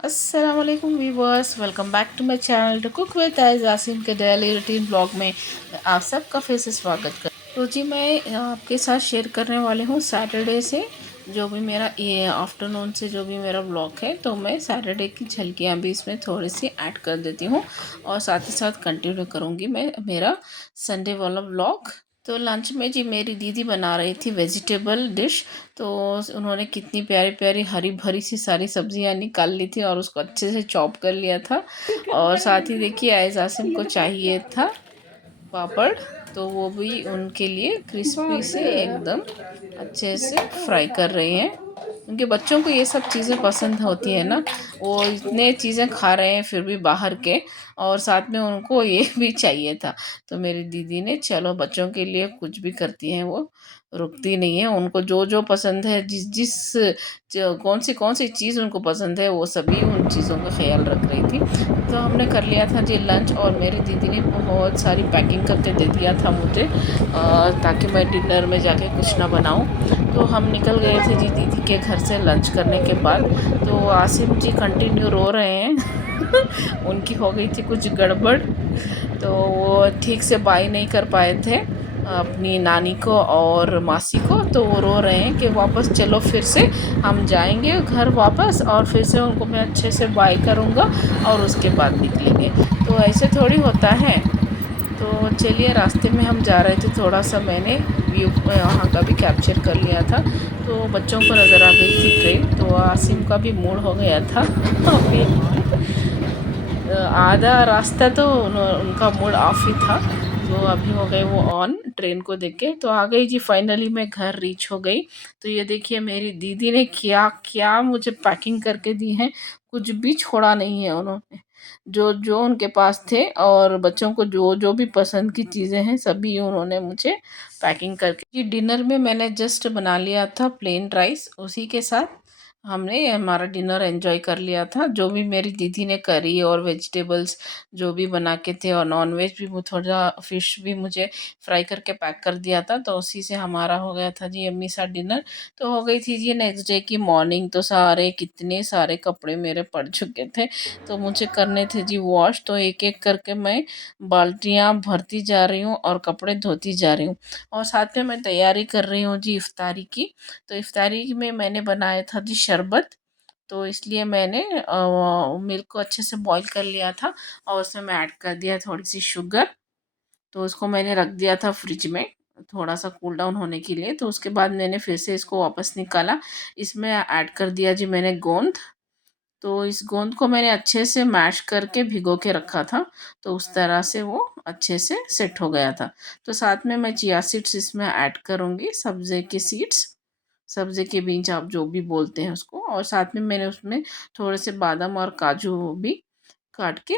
अस्सलामुअलैकुम viewers, welcome back to my channel to cook with Asim के daily routine blog में आप सबका फिर से स्वागत कर। तो जी मैं आपके साथ शेयर करने वाली हूँ सैटरडे से जो भी मेरा ये आफ्टरनून से जो भी मेरा ब्लॉग है, तो मैं सैटरडे की झलकियाँ भी इसमें थोड़ी सी ऐड कर देती हूँ और साथ ही साथ कंटिन्यू करूँगी मैं मेरा संडे वाला ब्लॉग। तो लंच में जी मेरी दीदी बना रही थी वेजिटेबल डिश। तो उन्होंने कितनी प्यारी प्यारी हरी भरी सी सारी सब्जियां निकाल ली थी और उसको अच्छे से चॉप कर लिया था। और साथ ही देखिए आसिम को चाहिए था पापड़, तो वो भी उनके लिए क्रिस्पी से एकदम अच्छे से फ्राई कर रहे हैं। उनके बच्चों को ये सब चीज़ें पसंद होती है ना, वो इतने चीज़ें खा रहे हैं फिर भी बाहर के, और साथ में उनको ये भी चाहिए था। तो मेरी दीदी ने चलो बच्चों के लिए कुछ भी करती हैं, वो रुकती नहीं है। उनको जो जो पसंद है, जिस जिस कौन सी चीज़ उनको पसंद है, वो सभी उन चीज़ों का ख्याल रख रही थी। तो हमने कर लिया था जी लंच, और मेरी दीदी ने बहुत सारी पैकिंग करके दे दिया था मुझे ताकि मैं डिनर में जाके कुछ ना बनाऊं। तो हम निकल गए थे जी दीदी के घर से लंच करने के बाद। तो आसिम जी कंटिन्यू रो रहे हैं उनकी हो गई थी कुछ गड़बड़, तो वो ठीक से बाई नहीं कर पाए थे अपनी नानी को और मासी को। तो वो रो रहे हैं कि वापस चलो, फिर से हम जाएंगे घर वापस और फिर से उनको मैं अच्छे से बाय करूँगा और उसके बाद निकलेंगे। तो ऐसे थोड़ी होता है। तो चलिए, रास्ते में हम जा रहे थे, थोड़ा सा मैंने व्यू वहाँ का भी कैप्चर कर लिया था। तो बच्चों को नज़र आ गई थी ट्रेन, तो आसिम का भी मूड हो गया था अभी आधा रास्ता तो उनका मूड ऑफ ही था। तो अभी हो गए वो ऑन ट्रेन को देख के। तो आ गई जी, फाइनली मैं घर रीच हो गई। तो ये देखिए मेरी दीदी ने क्या क्या मुझे पैकिंग करके दी है, कुछ भी छोड़ा नहीं है उन्होंने। जो जो उनके पास थे और बच्चों को जो जो भी पसंद की चीज़ें हैं, सभी उन्होंने मुझे पैकिंग करके। जी डिनर में मैंने जस्ट बना लिया था प्लेन राइस, उसी के साथ हमने हमारा डिनर एंजॉय कर लिया था। जो भी मेरी दीदी ने करी और वेजिटेबल्स जो भी बना के थे, और नॉन वेज भी वो थोड़ा फिश भी मुझे फ्राई करके पैक कर दिया था, तो उसी से हमारा हो गया था जी अम्मी सा डिनर। तो हो गई थी जी नेक्स्ट डे की मॉर्निंग। तो सारे कितने सारे कपड़े मेरे पड़ चुके थे, तो मुझे करने थे जी वॉश। तो एक एक करके मैं बाल्टियाँ भरती जा रही हूँ और कपड़े धोती जा रही हूँ, और साथ में मैं तैयारी कर रही हूँ जी इफ्तारी की। तो इफ्तारी में मैंने बनाया था जी शरबत। तो इसलिए मैंने मिल्क को अच्छे से बॉईल कर लिया था और उसमें मैं ऐड कर दिया थोड़ी सी शुगर। तो उसको मैंने रख दिया था फ्रिज में थोड़ा सा कूल डाउन होने के लिए। तो उसके बाद मैंने फिर से इसको वापस निकाला, इसमें ऐड कर दिया जी मैंने गोंद। तो इस गोंद को मैंने अच्छे से मैश करके भिगो के रखा था, तो उस तरह से वो अच्छे से सेट हो गया था। तो साथ में मैं चिया सीड्स इसमें ऐड करूँगी, सब्ज़े के सीड्स, सब्ज़े के बीज आप जो भी बोलते हैं उसको। और साथ में मैंने उसमें थोड़े से बादाम और काजू भी काट के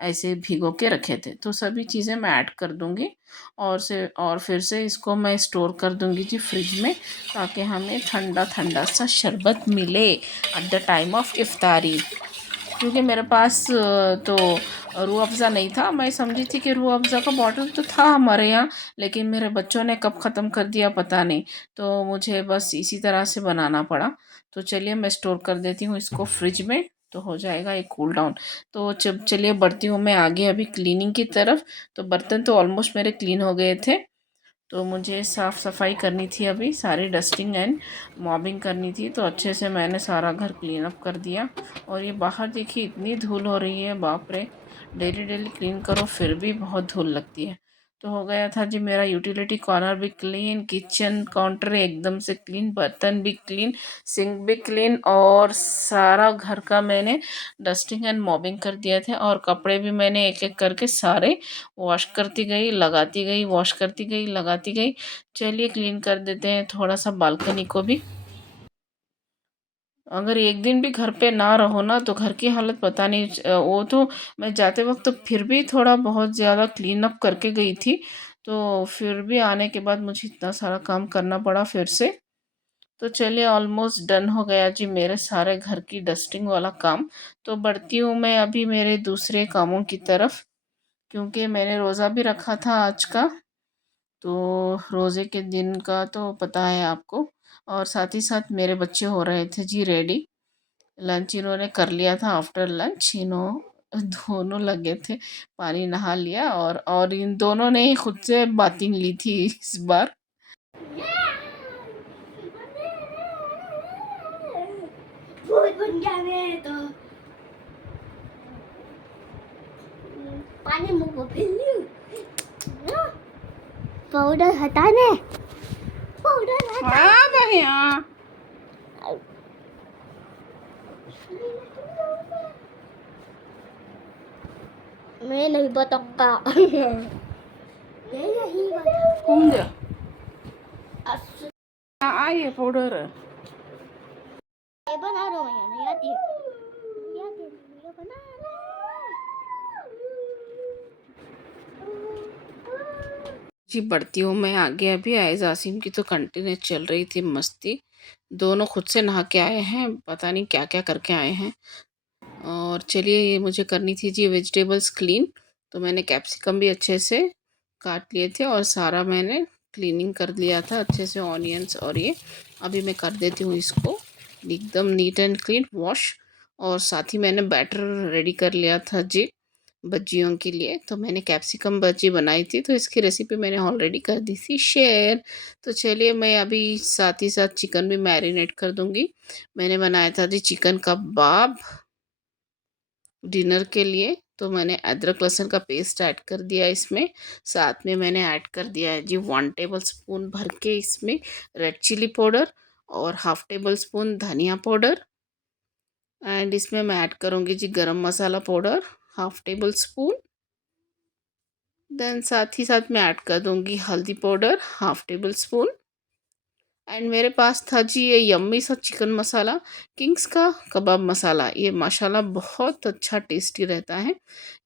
ऐसे भिगो के रखे थे। तो सभी चीज़ें मैं ऐड कर दूँगी और फिर से इसको मैं स्टोर कर दूँगी जी फ्रिज में, ताकि हमें ठंडा ठंडा सा शरबत मिले एट द टाइम ऑफ इफ्तारी। क्योंकि मेरे पास तो रूह अफ़ज़ा नहीं था। मैं समझी थी कि रूह अफ़ज़ा का बॉटल तो था हमारे यहाँ, लेकिन मेरे बच्चों ने कब ख़त्म कर दिया पता नहीं। तो मुझे बस इसी तरह से बनाना पड़ा। तो चलिए मैं स्टोर कर देती हूँ इसको फ्रिज में, तो हो जाएगा एक कूल डाउन। तो जब चलिए बढ़ती हूँ मैं आगे अभी क्लीनिंग की तरफ। तो बर्तन तो ऑलमोस्ट मेरे क्लीन हो गए थे। तो मुझे साफ़ सफाई करनी थी, अभी सारी डस्टिंग एंड मॉबिंग करनी थी। तो अच्छे से मैंने सारा घर क्लीन अप कर दिया। और ये बाहर देखिए इतनी धूल हो रही है, बाप रे। डेली डेली क्लीन करो फिर भी बहुत धूल लगती है। तो हो गया था जी मेरा यूटिलिटी कॉर्नर भी क्लीन, किचन काउंटर एकदम से क्लीन, बर्तन भी क्लीन, सिंक भी क्लीन, और सारा घर का मैंने डस्टिंग एंड मॉबिंग कर दिया था। और कपड़े भी मैंने एक एक करके सारे वॉश करती गई, लगाती गई, वॉश करती गई, लगाती गई। चलिए क्लीन कर देते हैं थोड़ा सा बालकनी को भी। अगर एक दिन भी घर पे ना रहो ना, तो घर की हालत पता नहीं। वो तो मैं जाते वक्त तो फिर भी थोड़ा बहुत ज़्यादा क्लीन अप करके गई थी। तो फिर भी आने के बाद मुझे इतना सारा काम करना पड़ा फिर से। तो चलिए ऑलमोस्ट डन हो गया जी मेरे सारे घर की डस्टिंग वाला काम। तो बढ़ती हूँ मैं अभी मेरे दूसरे कामों की तरफ, क्योंकि मैंने रोज़ा भी रखा था आज का। तो रोज़े के दिन का तो पता है आपको। और साथ ही साथ मेरे बच्चे हो रहे थे जी रेडी। लंच इन्होंने कर लिया था। आफ्टर लंच दोनों लगे थे, पानी नहा लिया और इन दोनों ने ही खुद से बातिंग ली थी इस बार। भूत बन गया मैं तो। पानी मुंह में फेंक लिया। पाउडर हटाने। पाउडर हटा। हाँ भैया। मैं नहीं बताऊंगा। मैं नहीं बताऊंगा। कौन गया? ये पाउडर है। ये बना रहा हूँ मैं, नहीं आती है। नहीं आती है, वीडियो बना रहा जी बढ़ती हूँ मैं आगे। अभी आयज़ आसिम की तो कंटिन्यू चल रही थी मस्ती। दोनों खुद से नहा के आए हैं, पता नहीं क्या क्या करके आए हैं। और चलिए, ये मुझे करनी थी जी वेजिटेबल्स क्लीन। तो मैंने कैप्सिकम भी अच्छे से काट लिए थे और सारा मैंने क्लीनिंग कर लिया था अच्छे से, ऑनियंस और ये। अभी मैं कर देती हूँ इसको एकदम नीट एंड क्लीन वॉश। और साथ ही मैंने बैटर रेडी कर लिया था जी भज्जियों के लिए। तो मैंने कैप्सिकम भज्जी बनाई थी, तो इसकी रेसिपी मैंने ऑलरेडी कर दी थी शेयर। तो चलिए, मैं अभी साथ ही साथ चिकन भी मैरिनेट कर दूंगी। मैंने बनाया था जी चिकन कबाब डिनर के लिए। तो मैंने अदरक लहसुन का पेस्ट ऐड कर दिया इसमें। साथ में मैंने ऐड कर दिया है जी 1 टेबल स्पून भर के इसमें रेड चिली पाउडर और हाफ टेबल स्पून धनिया पाउडर। एंड इसमें मैं ऐड करूँगी जी garam masala powder half tablespoon. Then साथ ही साथ मैं ऐड कर दूँगी हल्दी powder half tablespoon. And मेरे पास था जी ये यम्मी सा चिकन मसाला, किंग्स का कबाब मसाला। ये माशाल्लाह बहुत अच्छा टेस्टी रहता है।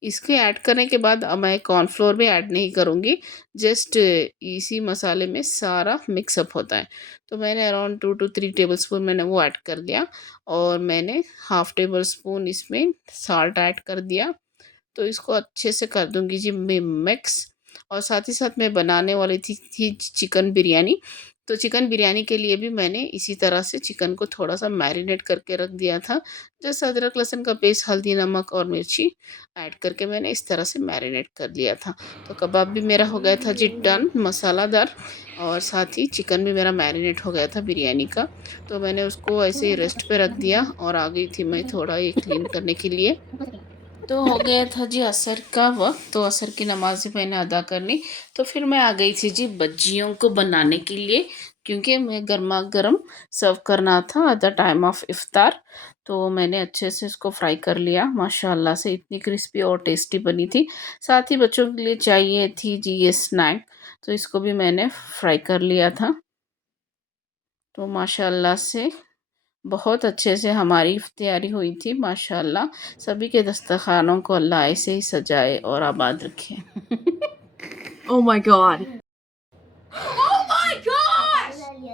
इसके ऐड करने के बाद अब मैं कॉर्नफ्लोर भी ऐड नहीं करूँगी, जस्ट इसी मसाले में सारा मिक्सअप होता है। तो मैंने अराउंड 2 to 3 टेबल स्पून मैंने वो ऐड कर दिया। और मैंने हाफ टेबल स्पून इसमें साल्ट ऐड कर दिया। तो इसको अच्छे से कर दूँगी जी मैं मिक्स। और साथ ही साथ मैं बनाने वाली थी चिकन बिरयानी। तो चिकन बिरयानी के लिए भी मैंने इसी तरह से चिकन को थोड़ा-सा मैरिनेट करके रख दिया था। जैसे अदरक लहसुन का पेस्ट, हल्दी, नमक और मिर्ची ऐड करके मैंने इस तरह से मैरिनेट कर लिया था। तो कबाब भी मेरा हो गया था जी डन मसालादार। और साथ ही चिकन भी मेरा मैरिनेट हो गया था बिरयानी का। तो मैंने उसको ऐसे ही रेस्ट पे रख दिया और आ गई थी मैं थोड़ा ये क्लीन करने के लिए। तो हो गया था जी असर का वक्त। तो असर की नमाज़ भी मैंने अदा कर ली। तो फिर मैं आ गई थी जी भज्जियों को बनाने के लिए, क्योंकि मैं गर्मा गर्म सर्व करना था एट द टाइम ऑफ इफ्तार। तो मैंने अच्छे से इसको फ्राई कर लिया। माशाल्लाह से इतनी क्रिस्पी और टेस्टी बनी थी। साथ ही बच्चों के लिए चाहिए थी जी ये स्नैक, तो इसको भी मैंने फ्राई कर लिया था। तो माशाल्लाह से बहुत अच्छे से हमारी तैयारी हुई थी माशाल्लाह। सभी के दस्तरखानों को अल्लाह ऐसे ही सजाए और आबाद रखे। Oh my god. हूँ।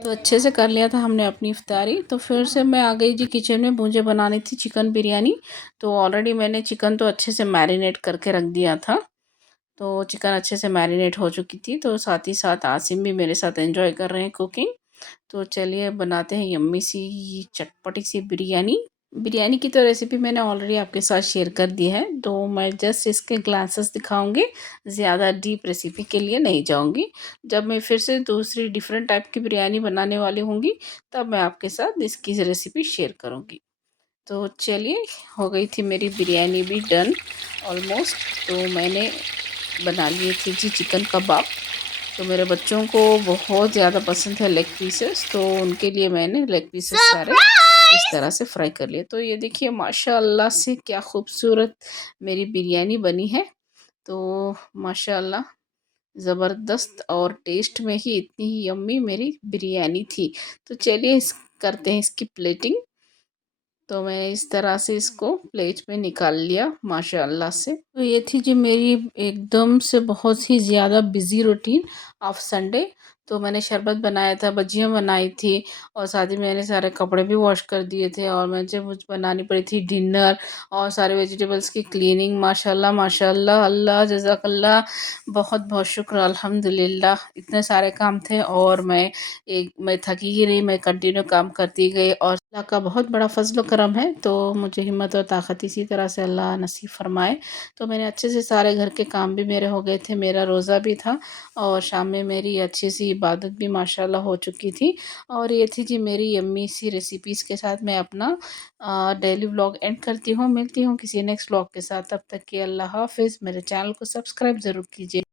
तो अच्छे से कर लिया था हमने अपनी इफ्तारी। तो फिर से मैं आ गई जी किचन में। मुझे बनानी थी चिकन बिरयानी। तो ऑलरेडी मैंने चिकन तो अच्छे से मैरिनेट करके रख दिया था। तो चिकन अच्छे से मैरिनेट हो चुकी थी। तो साथ ही साथ आसिम भी मेरे साथ एंजॉय कर रहे हैं कुकिंग। तो चलिए बनाते हैं यम्मी सी चटपटी सी बिरयानी। बिरयानी की तो रेसिपी मैंने ऑलरेडी आपके साथ शेयर कर दी है। तो मैं जस्ट इसके ग्लासेस दिखाऊंगी, ज़्यादा डीप रेसिपी के लिए नहीं जाऊंगी। जब मैं फिर से दूसरी डिफरेंट टाइप की बिरयानी बनाने वाली होंगी, तब मैं आपके साथ इसकी रेसिपी शेयर करूंगी। तो चलिए, हो गई थी मेरी बिरयानी भी डन ऑलमोस्ट। तो मैंने बना लिए थे जी चिकन कबाब। तो मेरे बच्चों को बहुत ज़्यादा पसंद है लेग पीसेस, तो उनके लिए मैंने लेग पीसेस सारे इस तरह से फ्राई कर लिए। तो ये देखिए माशाल्लाह से क्या खूबसूरत मेरी बिरयानी बनी है। तो माशाल्लाह ज़बरदस्त और टेस्ट में ही इतनी ही यम्मी मेरी बिरयानी थी। तो चलिए करते हैं इसकी प्लेटिंग। तो मैंने इस तरह से इसको प्लेट में निकाल लिया माशाल्लाह से। तो ये थी जी मेरी एकदम से बहुत ही ज़्यादा बिज़ी रूटीन ऑफ संडे। तो मैंने शरबत बनाया था, भजियाँ बनाई थी और साथ ही मैंने सारे कपड़े भी वॉश कर दिए थे और मुझे बनानी पड़ी थी डिनर और सारे वेजिटेबल्स की क्लीनिंग। माशाल्लाह माशाल्लाह, अल्लाह जज़ाकल्लाह, बहुत-बहुत शुक्र, अल्हम्दुलिल्लाह। इतने सारे काम थे और मैं थकी ही नहीं, मैं कंटिन्यू काम करती गई और अल्लाह का बहुत बड़ा फ़ज़ल व करम है, तो मुझे हिम्मत और ताकत इसी तरह से अल्लाह नसीब फ़रमाए। तो मैंने अच्छे से सारे घर के काम भी मेरे हो गए थे, मेरा रोज़ा भी था और शाम में मेरी अच्छी सी इबादत भी माशाल्लाह हो चुकी थी। और ये थी जी मेरी यम्मी सी रेसिपीज़ के साथ मैं अपना डेली व्लॉग एंड करती हूँ। मिलती हूँ किसी नेक्स्ट व्लॉग के साथ, तब तक के अल्लाह हाफ़िज़। मेरे चैनल को सब्सक्राइब ज़रूर कीजिए।